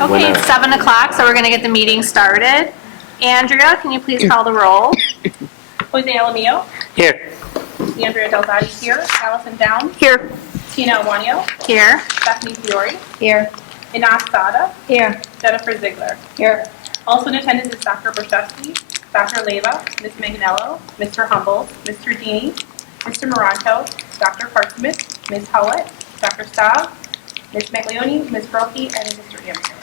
Okay, it's 7 o'clock, so we're going to get the meeting started. Andrea, can you please call the roll? Jose Alamillo. Here. Andrea Delgado here. Allison Downs. Here. Tina Awanio. Here. Stephanie Fiore. Here. Inas Sada. Here. Jennifer Ziegler. Here. Also in attendance is Dr. Brzezinski, Dr. Leva, Ms. Manganello, Mr. Humble, Mr. Dini, Mr. Moranto, Dr. Partsmith, Ms. Howlett, Dr. Staub, Ms. Maglioni, Ms. Brokey, and Mr. Anderson.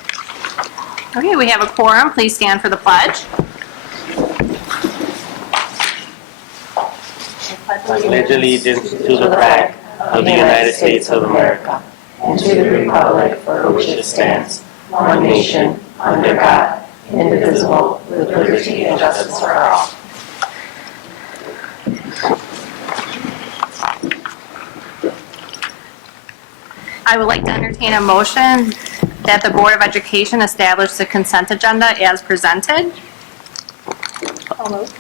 Okay, we have a quorum. Please stand for the pledge. I pledge allegiance to the flag of the United States of America and to the republic for which it stands, one nation, under God, indivisible, with liberty and justice for all. I would like to entertain a motion that the Board of Education establish the consent agenda as presented.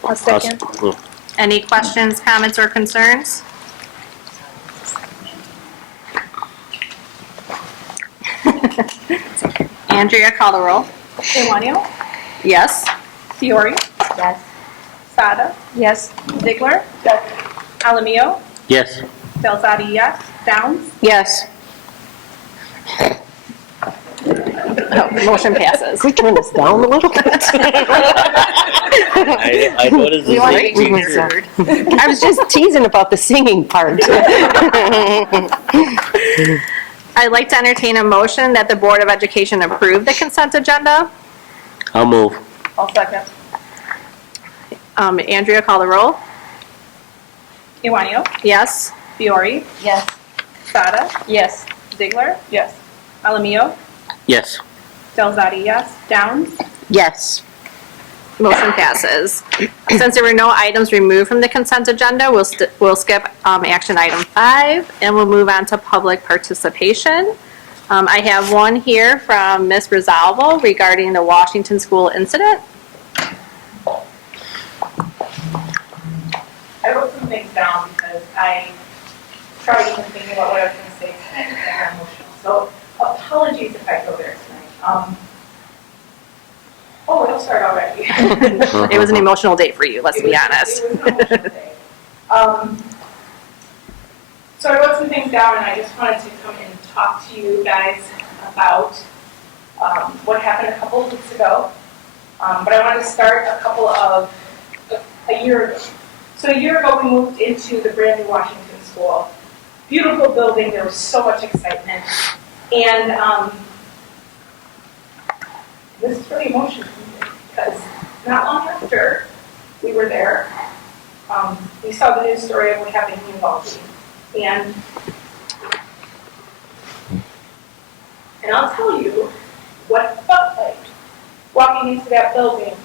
A second. Any questions, comments, or concerns? Andrea, call the roll. Awanio. Yes. Fiore. Yes. Sada. Yes. Ziegler. Alamillo. Yes. Delzadi, yes. Downs. Yes. Motion passes. We turn this down a little bit. I noticed the want to be singing. I was just teasing about the singing part. I'd like to entertain a motion that the Board of Education approve the consent agenda. I'll move. I'll second. Andrea, call the roll. Awanio. Yes. Fiore. Yes. Sada. Yes. Ziegler. Yes. Alamillo. Yes. Delzadi, yes. Downs. Yes. Motion passes. Since there were no items removed from the consent agenda, we'll skip action item 5, and we'll move on to public participation. I have one here from Ms. Rosalvo regarding the Washington School incident. I wrote some things down because I tried even thinking about what I was going to say tonight and I got emotional. So apologies if I go there tonight. It'll start already. It was an emotional day for you, let's be honest. It was an emotional day. So I wrote some things down and I just wanted to come and talk to you guys about what happened a couple of weeks ago. But I wanted to start a year ago. So a year ago we moved into the brand new Washington School. Beautiful building, there was so much excitement. And this is really emotional for me because not long after we were there, we saw the news story of what happened in Uvalde. And I'll tell you what it felt like walking into that building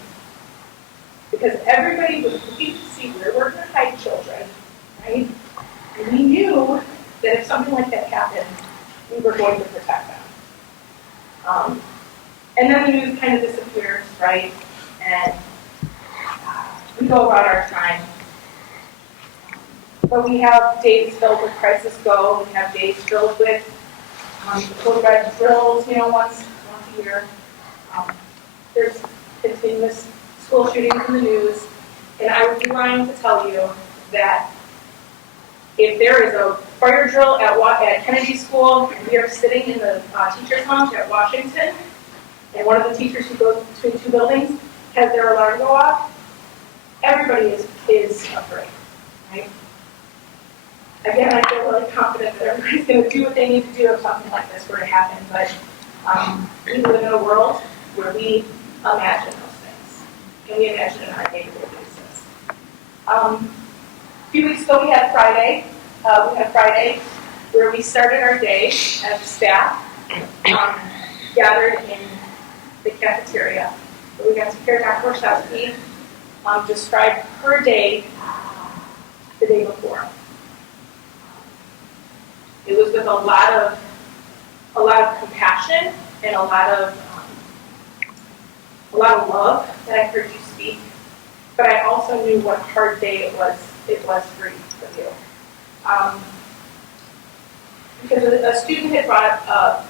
because everybody was looking to see where we're going to hide children, right? And we knew that if something like that happened, we were going to protect them. And then the news kind of disappears, right? And we go about our time. But we have days filled with crisis go. We have days filled with code red drills, once a year. There's continuous school shootings in the news. And I would be lying to tell you that if there is a fire drill at Kennedy School and we are sitting in the teacher's lounge at Washington, and one of the teachers who goes between two buildings has their alarm go off, everybody is afraid, right? Again, I feel really confident that everybody's going to do what they need to do if something like this were to happen, but we live in a world where we imagine those things, and we imagine it on a day-to-day basis. A few weeks ago, we had Friday. Where we started our day as staff, gathered in the cafeteria. We got to hear Dr. Brzezinski describe her day the day before. It was with a lot of compassion and a lot of love that I heard you speak. But I also knew what hard day it was for you. Because a student had brought up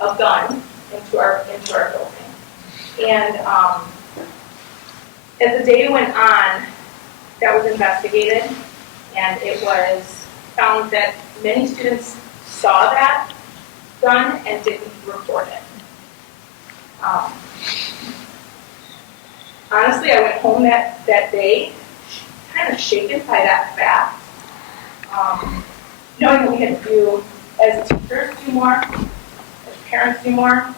a gun into our building. And as the day went on, that was investigated, and it was found that many students saw that gun and didn't report it. Honestly, I went home that day kind of shaken by that fact, knowing that we had to do, as teachers, do more, as parents, do more.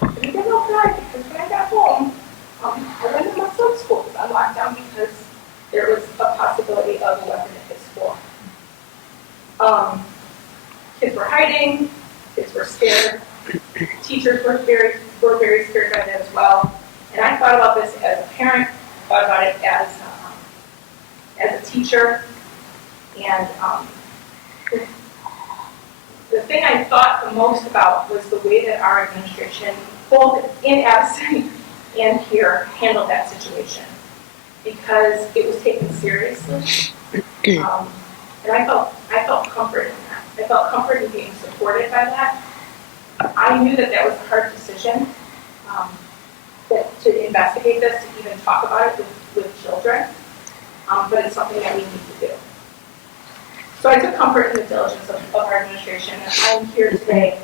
But we didn't know that, because when I got home, I went to my son's school on lockdown because there was a possibility of a weapon at his school. Kids were hiding, kids were scared, teachers were very scared by that as well. And I thought about this as a parent, thought about it as a teacher, and the thing I thought the most about was the way that our administration, both in absence and here, handled that situation, because it was taken seriously, and I felt comfort in that. I felt comfort in being supported by that. I knew that that was a hard decision, that to investigate this, to even talk about it with children, but it's something that we need to do. So I took comfort in the diligence of our administration, and I'm here today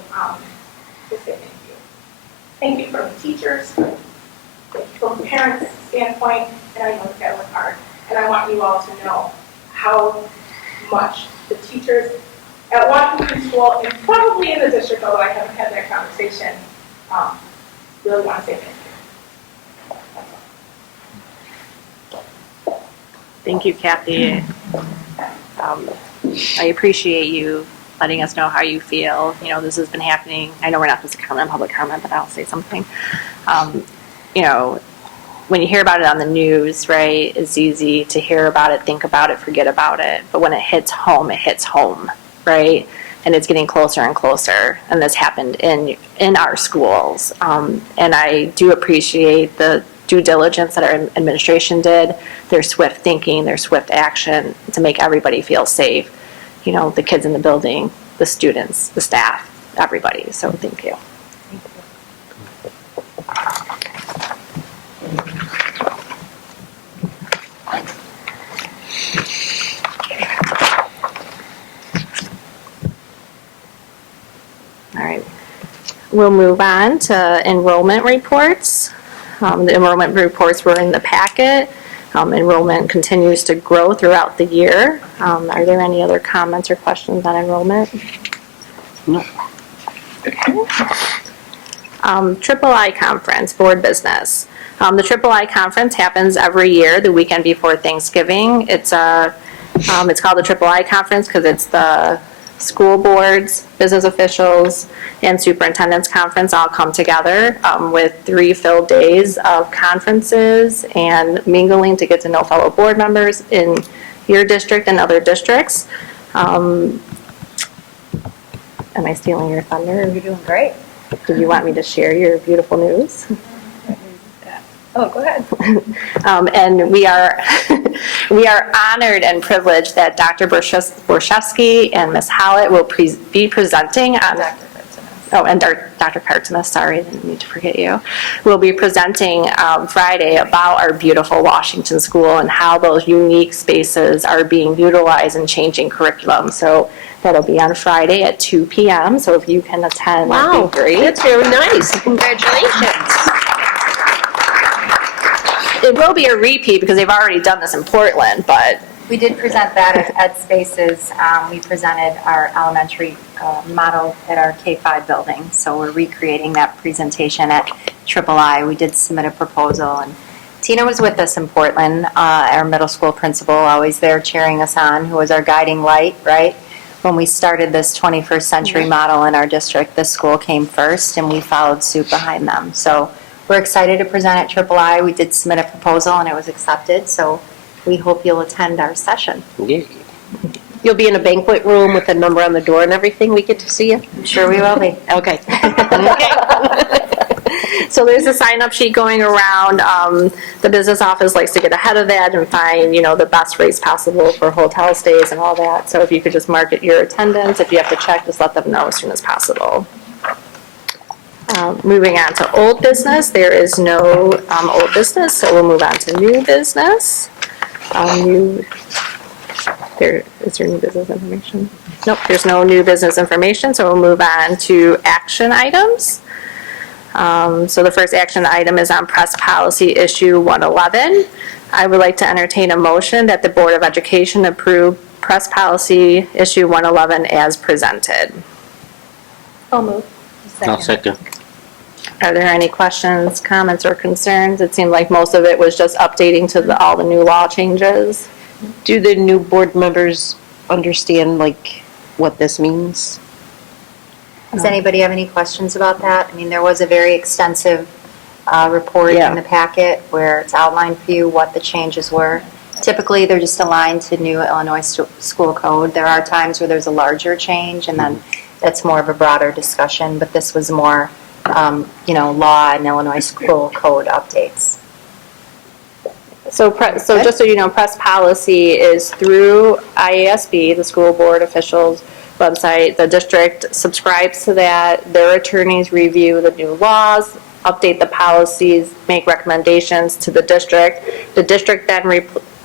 to say thank you. Thank you from the teachers, thank you from the parents' standpoint, and I know that that was hard. And I want you all to know how much the teachers at Washington School, and probably in the district, although I haven't had that conversation, really want to say thank you. Thank you, Kathy. I appreciate you letting us know how you feel. You know, this has been happening. I know we're not supposed to comment on public comment, but I'll say something. You know, when you hear about it on the news, right, it's easy to hear about it, think about it, forget about it. But when it hits home, right? And it's getting closer and closer. And this happened in our schools. And I do appreciate the due diligence that our administration did, their swift thinking, their swift action to make everybody feel safe. You know, the kids in the building, the students, the staff, everybody. So thank you. All right. We'll move on to enrollment reports. The enrollment reports were in the packet. Enrollment continues to grow throughout the year. Are there any other comments or questions on enrollment? No. Triple I Conference, board business. The Triple I Conference happens every year, the weekend before Thanksgiving. It's called the Triple I Conference because it's the school boards, business officials, and superintendent's conference all come together with 3 filled days of conferences and mingling to get to know fellow board members in your district and other districts. Am I stealing your thunder? You're doing great. Do you want me to share your beautiful news? Oh, go ahead. And we are honored and privileged that Dr. Borshevsky and Ms. Howlett will be presenting on. Dr. Kartzinas. Oh, and Dr. Kartzinas, sorry, I didn't mean to forget you. We'll be presenting Friday about our beautiful Washington School and how those unique spaces are being utilized and changing curriculum. So that'll be on Friday at 2 p.m. So if you can attend, Wow, that'd be great. that's very nice. Congratulations. It will be a repeat because they've already done this in Portland, but We did present that at Ed Spaces. We presented our elementary model at our K-5 building. So we're recreating that presentation at Triple I. We did submit a proposal, and Tina was with us in Portland, our middle school principal, always there cheering us on, who was our guiding light, right? When we started this 21st century model in our district, this school came first, and we followed suit behind them. So we're excited to present at Triple I. We did submit a proposal, and it was accepted, so we hope you'll attend our session. Yeah. You'll be in a banquet room with a number on the door and everything. We get to see you? I'm sure we will be. Okay. so there's a sign-up sheet going around. The business office likes to get ahead of that and find, the best rates possible for hotel stays and all that. So if you could just mark your attendance, if you have to check, just let them know as soon as possible. Moving on to old business, there is no old business, so we'll move on to new business. Is there new business information? Nope, there's no new business information, so we'll move on to action items. So the first action item is on press policy issue 111. I would like to entertain a motion that the Board of Education approve press policy issue 111 as presented. I'll move. I'll second. Are there any questions, comments, or concerns? It seemed like most of it was just updating to all the new law changes. Do the new board members understand, like, what this means? Does anybody have any questions about that? I mean, there was a very extensive report Yeah. in the packet where it's outlined for you what the changes were. Typically, they're just aligned to new Illinois school code. There are times where there's a larger change, and then that's more of a broader discussion, but this was more, law and Illinois school code updates. So just so you know, press policy is through IASB, the school board officials website. The district subscribes to that. Their attorneys review the new laws, update the policies, make recommendations to the district. The district then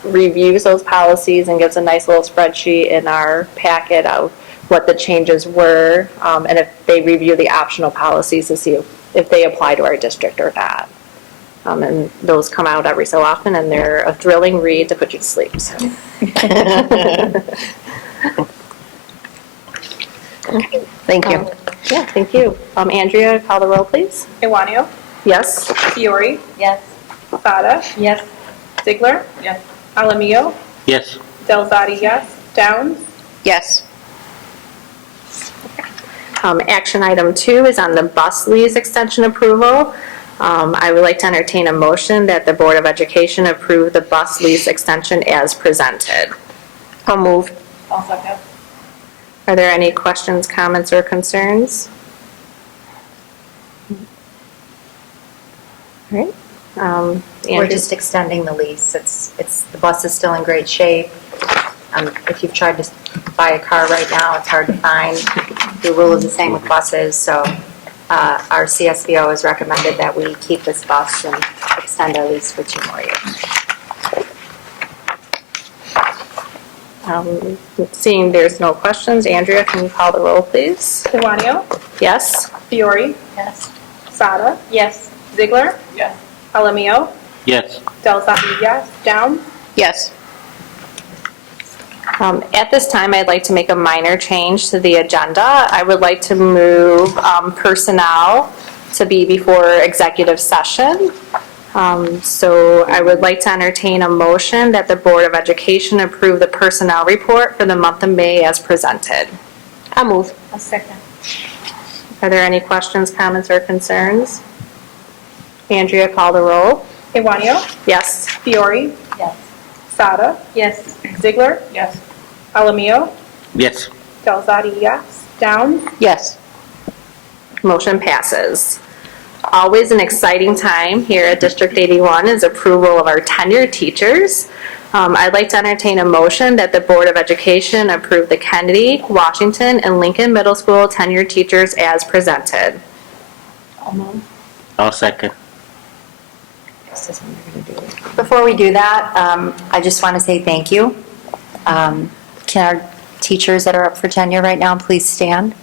reviews those policies and gives a nice little spreadsheet in our packet of what the changes were, and if they review the optional policies to see if they apply to our district or not. And those come out every so often, and they're a thrilling read to put you to sleep. So. Thank you. Yeah, thank you. Andrea, call the roll, please. Iwanio, Yes. Fiore, Yes. Sada, Yes. Ziegler, Yes. Alamio, Yes. Delzadi, yes. Downs, Yes. Action item 2 is on the bus lease extension approval. I would like to entertain a motion that the Board of Education approve the bus lease extension as presented. I'll move. I'll second. Are there any questions, comments, or concerns? All right. We're Andrew? just extending the lease. The bus is still in great shape. If you've tried to buy a car right now, it's hard to find. The rule is the same with buses, so our CSBO has recommended that we keep this bus and extend our lease for 2 more years. Seeing there's no questions, Andrea, can you call the roll, please? Iwanio, Yes? Fiore, Yes. Sada, Yes. Ziegler, Yes. Alamio, Yes. Delzadi, yes. Downs, Yes. At this time, I'd like to make a minor change to the agenda. I would like to move personnel to be before executive session. So I would like to entertain a motion that the Board of Education approve the personnel report for the month of May as presented. I'll move. I'll second. Are there any questions, comments, or concerns? Andrea, call the roll. Iwanio, Yes? Fiore, Yes. Sada, Yes. Ziegler, Yes. Alamio, Yes. Delzadi, yes. Downs, Yes. Motion passes. Always an exciting time here at District 81 is approval of our tenured teachers. I'd like to entertain a motion that the Board of Education approve the Kennedy, Washington, and Lincoln Middle School tenured teachers as presented. I'll move. I'll second. Before we do that, I just want to say thank you. Can our teachers that are up for tenure right now please stand?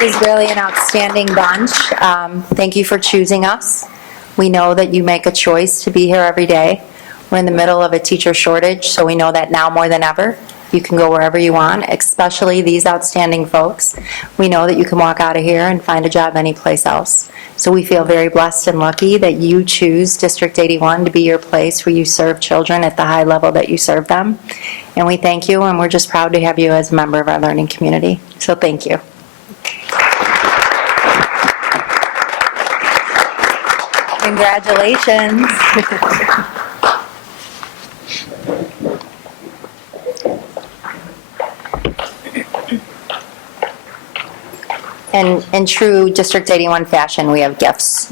This is really an outstanding bunch. Thank you for choosing us. We know that you make a choice to be here every day. We're in the middle of a teacher shortage, so we know that now more than ever, you can go wherever you want, especially these outstanding folks. We know that you can walk out of here and find a job anyplace else. So we feel very blessed and lucky that you choose District 81 to be your place where you serve children at the high level that you serve them. And we thank you, and we're just proud to have you as a member of our learning community. So thank you. Congratulations. And in true District 81 fashion, we have gifts.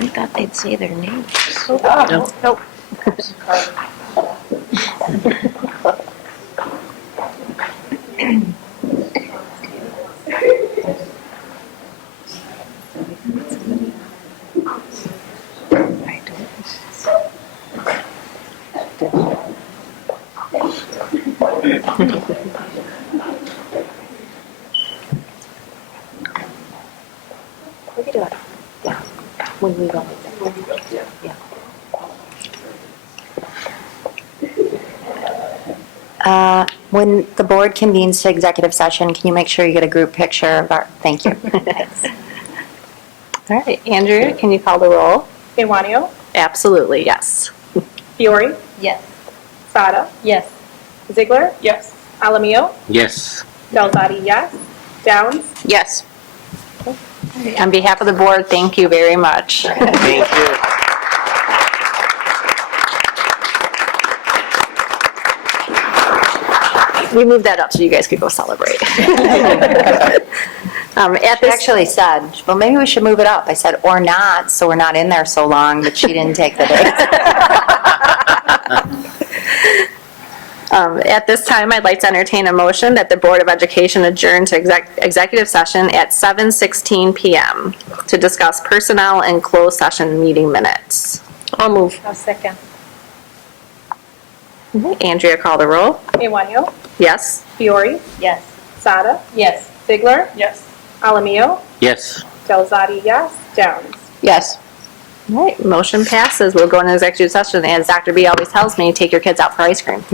We thought they'd say their names. Nope. We can do it. Yeah. When we go. Yeah. When the board convenes to executive session, can you make sure you get a group picture of our, thank you. Thanks. All right, Andrea, can you call the roll? Ewanio, Absolutely, yes. Fiore, Yes. Sada, Yes. Ziegler. Yes. Alamio, Yes. Delzadi, yes. Downs, Yes. On behalf of the board, thank you very much. Thank you. We moved that up so you guys could go celebrate. At She this, actually said, well, maybe we should move it up. I said, or not, so we're not in there so long, but she didn't take the day. at this time, I'd like to entertain a motion that the Board of Education adjourn to executive session at 7:16 PM to discuss personnel and closed session meeting minutes. I'll move. I'll second. Andrea, call the roll. Ewanio, Yes? Fiore, Yes. Sada, Yes. Ziegler. Yes. Alamio, Yes. Delzadi, yes. Downs. Yes. All right, motion passes. We'll go into executive session. As Dr. B always tells me, take your kids out for ice cream.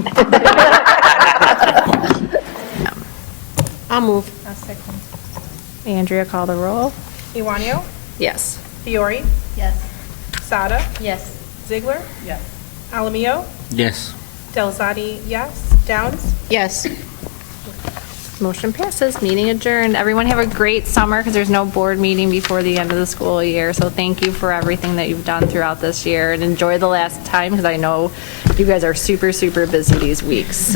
I'll move. I'll second. Andrea, call the roll. Ewanio, Yes. Fiore, Yes. Sada, Yes. Ziegler. Yes. Alamio, Yes. Delzadi, yes. Downs. Yes. Motion passes, meeting adjourned. Everyone have a great summer because there's no board meeting before the end of the school year. So thank you for everything that you've done throughout this year and enjoy the last time because I know you guys are super, super busy these weeks.